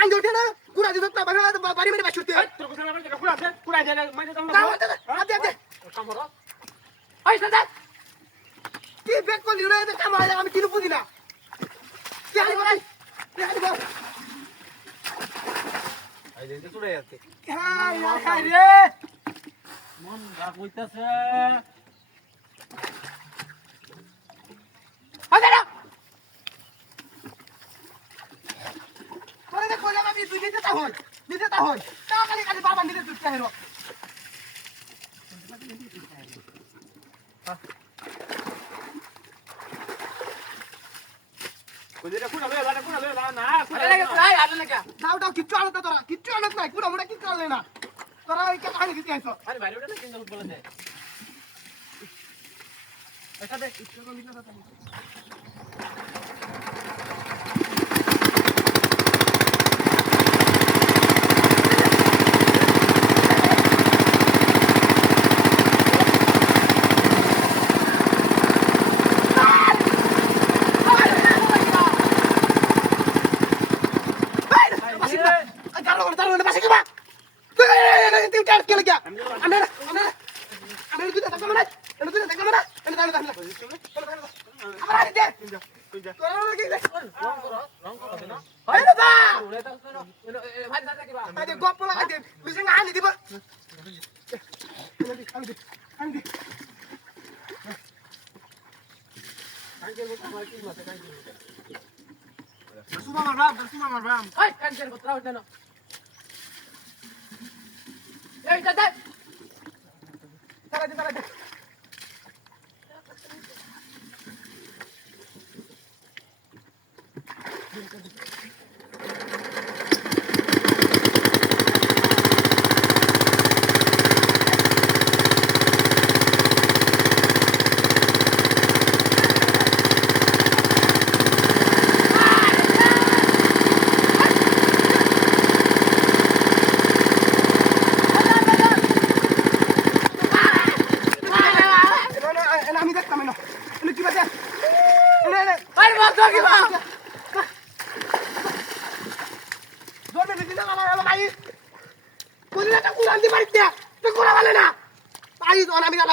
আঙ্গে ওঠে না কুড়া দিত না বাড়ি মেরে বাস করতে কি বেক করলি না কাম হয় আমি কিলো বুঝি না মন রাগ হইতাছে নিজে তা হয় কালি কালি বাবা নিজে চুপতে হেরো দাও দাও কিচ্ছু আনত তোরা কিচ্ছু আনত নাই পুরো মোটা কিচ্ছু আনলে না তোরা ওই কাহিনী দিতে আইছো আরে বাইরে ওটা না কিন্তু বলে দে এটা দেখ কিচ্ছু কইলি না তাই আমি দেখতাম না কি বাজে আরে বাদ দাও কি বা জোরে দিদি না লাগা ভাই কোন না কুরান দি বাড়িতে তো কুরা বলে না ভাই আমি না